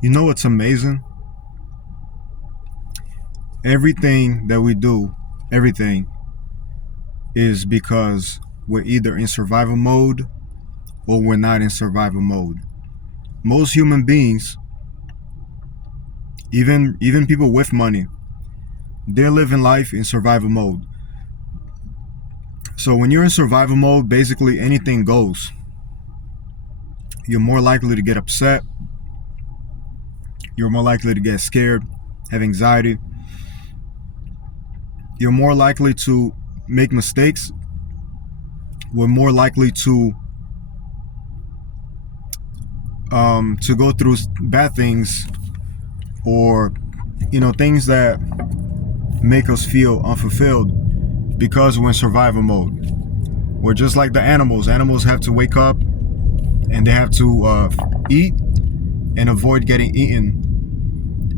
You know what's amazing? Everything that we do, everything is because we're either in survival mode or we're not in survival mode. Most human beings, even people with money, they're living life in survival mode. So when you're in survival mode, basically anything goes. You're more likely to get upset, you're more likely to get scared, have anxiety. You're more likely to make mistakes. We're more likely to go through bad things, or things that make us feel unfulfilled, because we're in survival mode. We're just like the animals. Animals have to wake up and they have to eat and avoid getting eaten.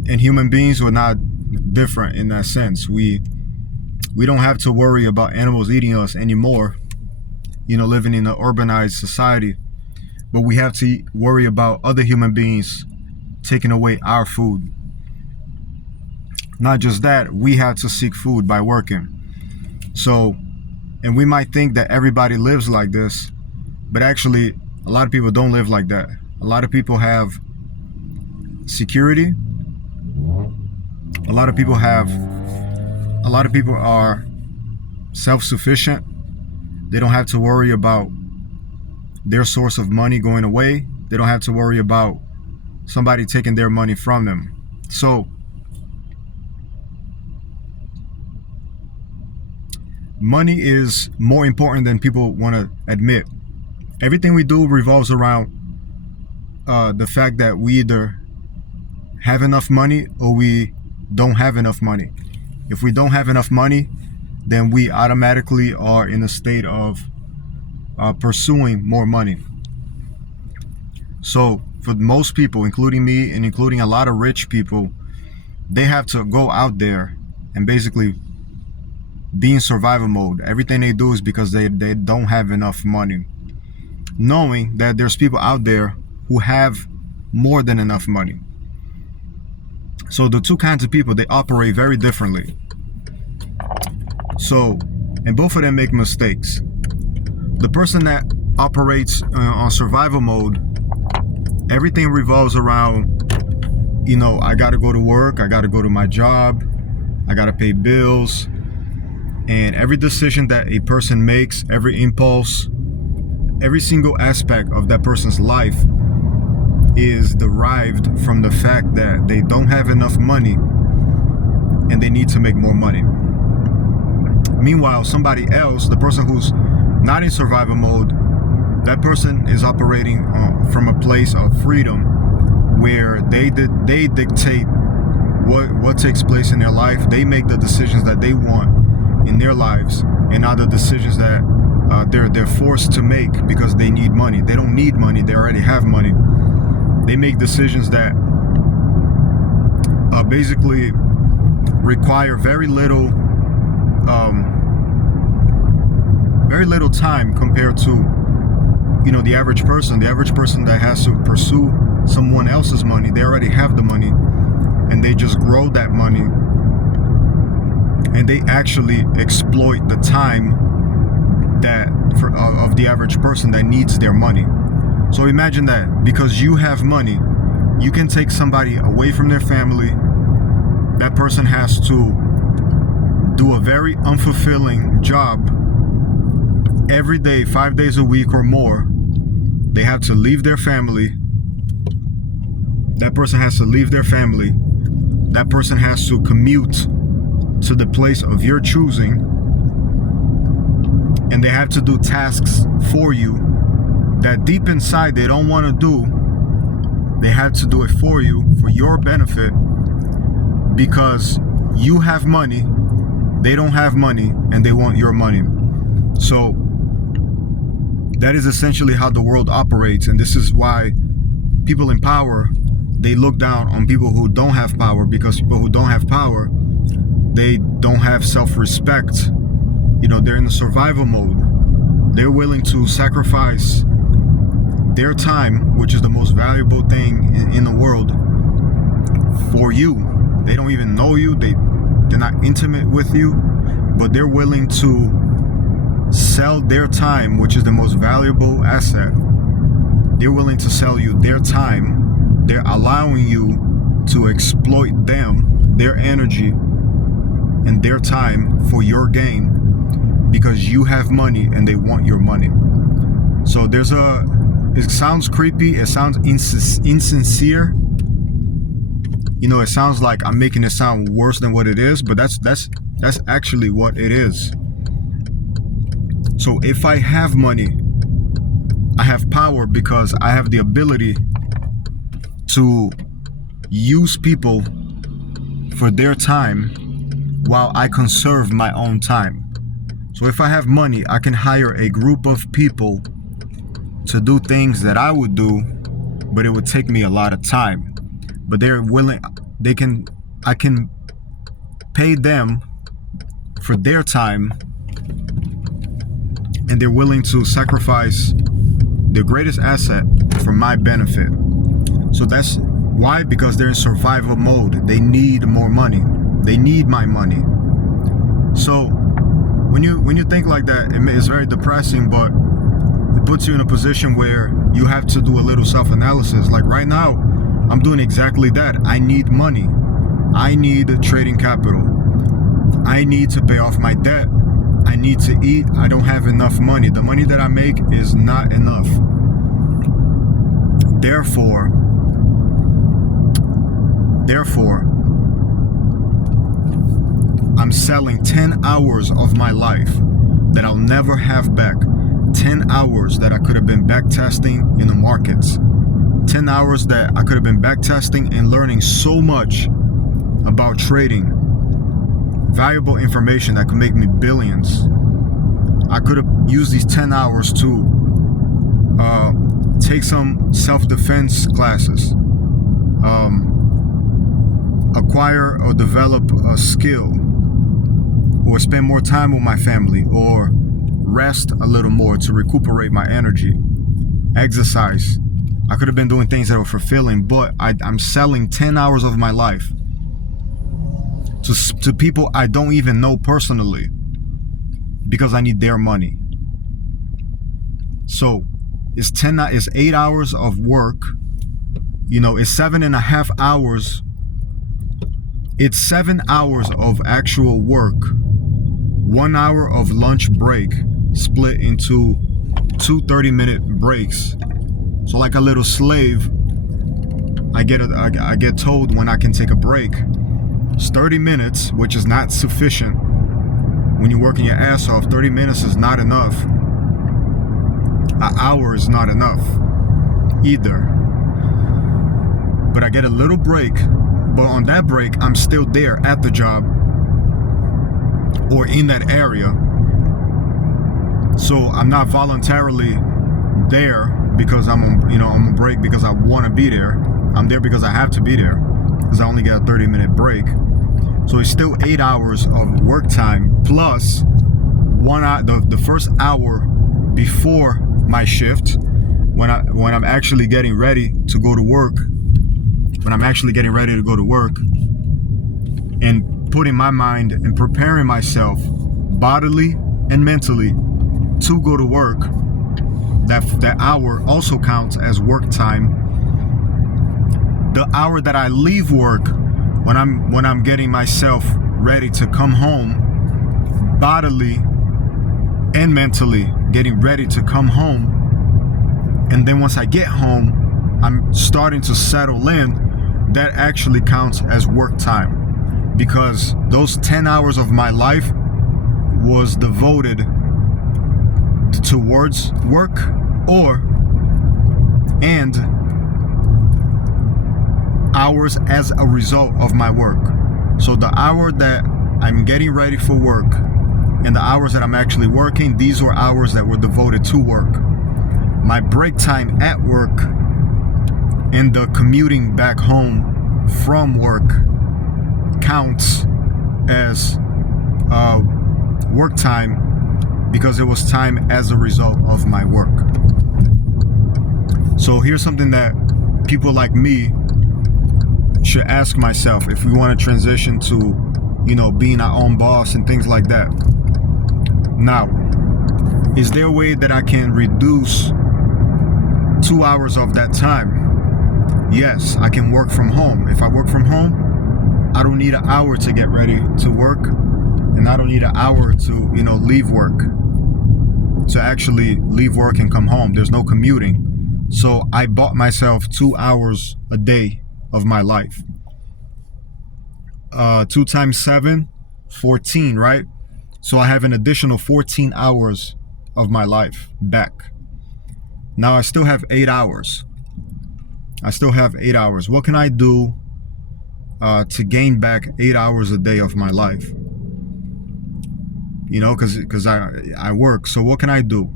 And human beings were not different in that sense. We don't have to worry about animals eating us anymore, living in an urbanized society. But we have to worry about other human beings taking away our food. Not just that, we have to seek food by working. So, and we might think that everybody lives like this, but actually, a lot of people don't live like that. A lot of people have security. A lot of people are self-sufficient. They don't have to worry about their source of money going away. They don't have to worry about somebody taking their money from them. So money is more important than people want to admit. Everything we do revolves around the fact that we either have enough money or we don't have enough money. If we don't have enough money, then we automatically are in a state of pursuing more money. So for most people, including me and including a lot of rich people, they have to go out there and basically be in survival mode. Everything they do is because they don't have enough money, knowing that there's people out there who have more than enough money. So the two kinds of people, they operate very differently. So, and both of them make mistakes. The person that operates on survival mode, everything revolves around, I got to go to work, I got to go to my job, I got to pay bills. And every decision that a person makes, every impulse, every single aspect of that person's life is derived from the fact that they don't have enough money and they need to make more money. Meanwhile, somebody else, the person who's not in survival mode, that person is operating from a place of freedom, where they dictate what takes place in their life. They make the decisions that they want in their lives, and not the decisions that they're forced to make because they need money. They don't need money. They already have money. They make decisions that basically require very little time compared to the average person. The average person that has to pursue someone else's money, they already have the money, and they just grow that money, and they actually exploit the time of the average person that needs their money. So imagine that because you have money, you can take somebody away from their family. That person has to do a very unfulfilling job every day, 5 days a week or more. They have to leave their family. That person has to leave their family. That person has to commute to the place of your choosing. And they have to do tasks for you that deep inside they don't want to do. They have to do it for you, for your benefit, because you have money, they don't have money, and they want your money. So that is essentially how the world operates, and this is why people in power, they look down on people who don't have power, because people who don't have power, they don't have self-respect. They're in the survival mode. They're willing to sacrifice their time, which is the most valuable thing in the world, for you. They don't even know you. They're not intimate with you, but they're willing to sell their time, which is the most valuable asset. They're willing to sell you their time. They're allowing you to exploit them, their energy, and their time for your gain because you have money and they want your money. So it sounds creepy. It sounds insincere. You know, it sounds like I'm making it sound worse than what it is, but that's actually what it is. So if I have money, I have power because I have the ability to use people for their time while I conserve my own time. So if I have money, I can hire a group of people to do things that I would do, but it would take me a lot of time. But they're willing, I can pay them for their time, and they're willing to sacrifice their greatest asset for my benefit. So that's why, because they're in survival mode. They need more money. They need my money. So when you think like that, it's very depressing, but it puts you in a position where you have to do a little self-analysis. Like right now, I'm doing exactly that. I need money. I need trading capital. I need to pay off my debt. I need to eat. I don't have enough money. The money that I make is not enough. Therefore, I'm selling 10 hours of my life that I'll never have back. 10 hours that I could have been back testing in the markets. 10 hours that I could have been back testing and learning so much about trading. Valuable information that could make me billions. I could have used these 10 hours to take some self-defense classes, acquire or develop a skill, or spend more time with my family, or rest a little more to recuperate my energy, exercise. I could have been doing things that were fulfilling, but I'm selling 10 hours of my life to people I don't even know personally because I need their money. So it's 8 hours of work. You know, it's 7.5 hours. It's 7 hours of actual work, 1 hour of lunch break split into 2 30-minute breaks. So like a little slave, I get told when I can take a break. It's 30 minutes, which is not sufficient. When you're working your ass off, 30 minutes is not enough. An hour is not enough either. But I get a little break, but on that break, I'm still there at the job or in that area. So I'm not voluntarily there because I'm on break because I want to be there. I'm there because I have to be there because I only get a 30-minute break. So it's still 8 hours of work time plus 1 hour, the first hour before my shift, when I'm actually getting ready to go to work. When I'm actually getting ready to go to work and putting my mind and preparing myself bodily and mentally to go to work. That hour also counts as work time. The hour that I leave work, when I'm getting myself ready to come home, bodily and mentally getting ready to come home, and then once I get home, I'm starting to settle in, that actually counts as work time, because those 10 hours of my life was devoted towards work and hours as a result of my work. So the hour that I'm getting ready for work and the hours that I'm actually working, these were hours that were devoted to work. My break time at work and the commuting back home from work counts as work time because it was time as a result of my work. So here's something that people like me should ask myself if we want to transition to, being our own boss and things like that. Now, is there a way that I can reduce 2 hours of that time? Yes, I can work from home. If I work from home, I don't need an hour to get ready to work, and I don't need an hour to, leave work, to actually leave work and come home. There's no commuting. So I bought myself 2 hours a day of my life. 2 times 7, 14, right? So I have an additional 14 hours of my life back. Now I still have 8 hours. What can I do to gain back 8 hours a day of my life? Because I work. So what can I do?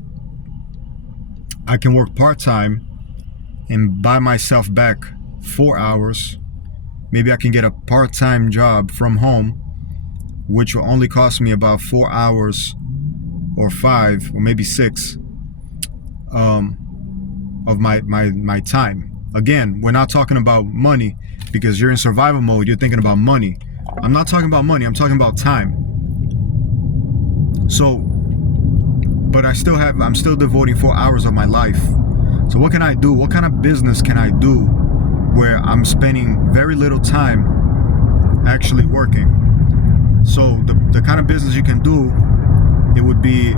I can work part-time and buy myself back 4 hours. Maybe I can get a part-time job from home, which will only cost me about 4 hours or 5 or maybe 6 of my time. Again, we're not talking about money, because you're in survival mode. You're thinking about money. I'm not talking about money. I'm talking about time. So, but I'm still devoting 4 hours of my life. So what can I do? What kind of business can I do where I'm spending very little time actually working? So the kind of business you can do, it would be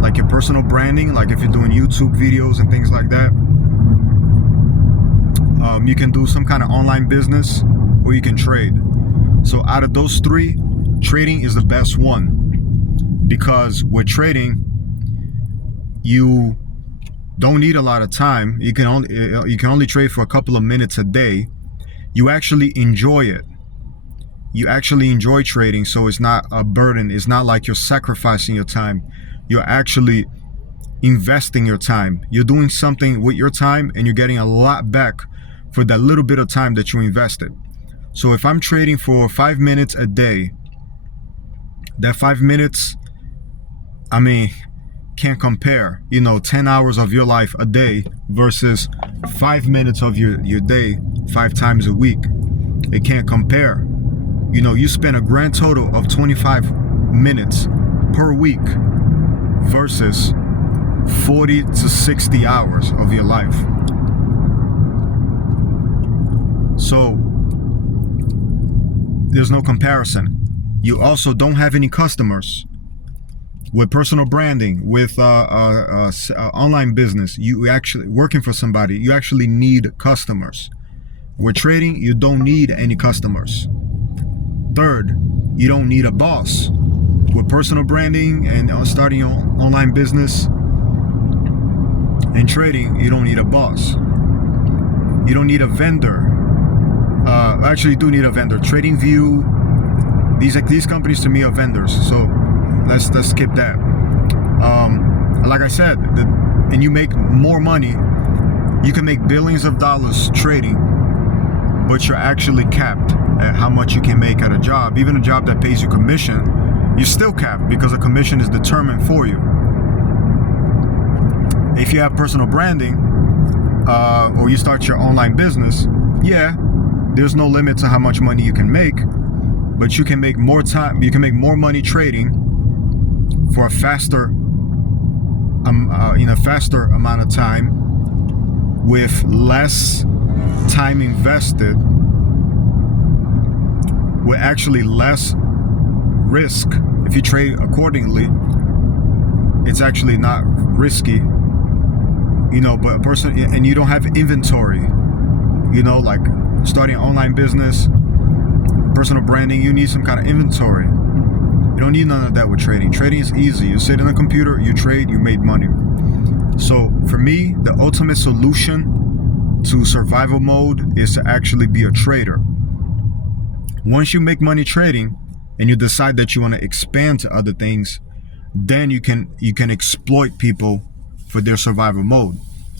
like your personal branding, like if you're doing YouTube videos and things like that. You can do some kind of online business, or you can trade. So out of those three, trading is the best one, because with trading, you don't need a lot of time. You can only trade for a couple of minutes a day. You actually enjoy it. You actually enjoy trading, so it's not a burden. It's not like you're sacrificing your time. You're actually investing your time. You're doing something with your time, and you're getting a lot back for that little bit of time that you invested. So if I'm trading for 5 minutes a day, that 5 minutes, can't compare, 10 hours of your life a day versus 5 minutes of your day 5 times a week. It can't compare. You spend a grand total of 25 minutes per week versus 40 to 60 hours of your life. So there's no comparison. You also don't have any customers. With personal branding, with online business, you actually working for somebody, you actually need customers. With trading, you don't need any customers. Third, you don't need a boss. With personal branding and starting your online business and trading, you don't need a boss. You don't need a vendor. Actually, you do need a vendor. TradingView, these companies to me are vendors. So let's skip that. Like I said, and you make more money. You can make billions of dollars trading, but you're actually capped at how much you can make at a job. Even a job that pays you commission, you're still capped because a commission is determined for you. If you have personal branding, or you start your online business, there's no limit to how much money you can make, but you can make more time. You can make more money trading for a faster amount of time with less time invested, with actually less risk. If you trade accordingly, it's actually not risky, but a person, and you don't have inventory, like starting an online business, personal branding, you need some kind of inventory. You don't need none of that with trading. Trading is easy. You sit in a computer, you trade, you made money. So for me, the ultimate solution to survival mode is to actually be a trader. Once you make money trading and you decide that you want to expand to other things, then you can exploit people for their survival mode.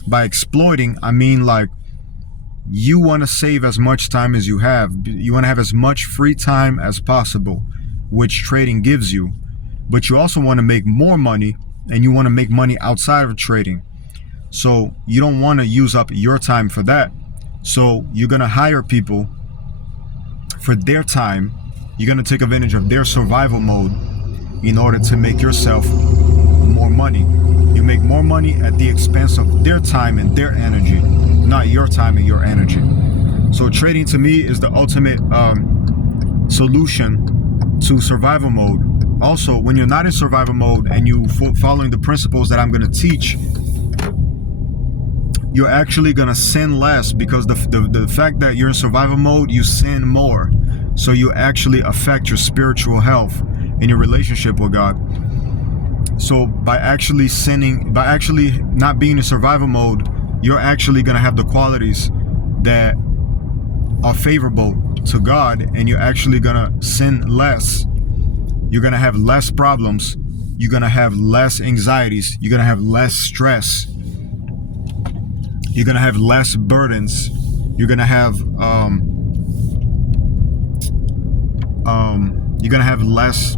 By exploiting, I mean like you want to save as much time as you have. You want to have as much free time as possible, which trading gives you. But you also want to make more money, and you want to make money outside of trading. So you don't want to use up your time for that. So you're gonna hire people for their time. You're gonna take advantage of their survival mode in order to make yourself more money. You make more money at the expense of their time and their energy, not your time and your energy. So trading to me is the ultimate solution to survival mode. Also, when you're not in survival mode and you following the principles that I'm going to teach, you're actually going to sin less, because the fact that you're in survival mode, you sin more. So you actually affect your spiritual health and your relationship with God. So by actually not being in survival mode, you're actually going to have the qualities that are favorable to God, and you're actually going to sin less. You're going to have less problems. You're going to have less anxieties. You're going to have less stress. You're going to have less burdens. You're going to have less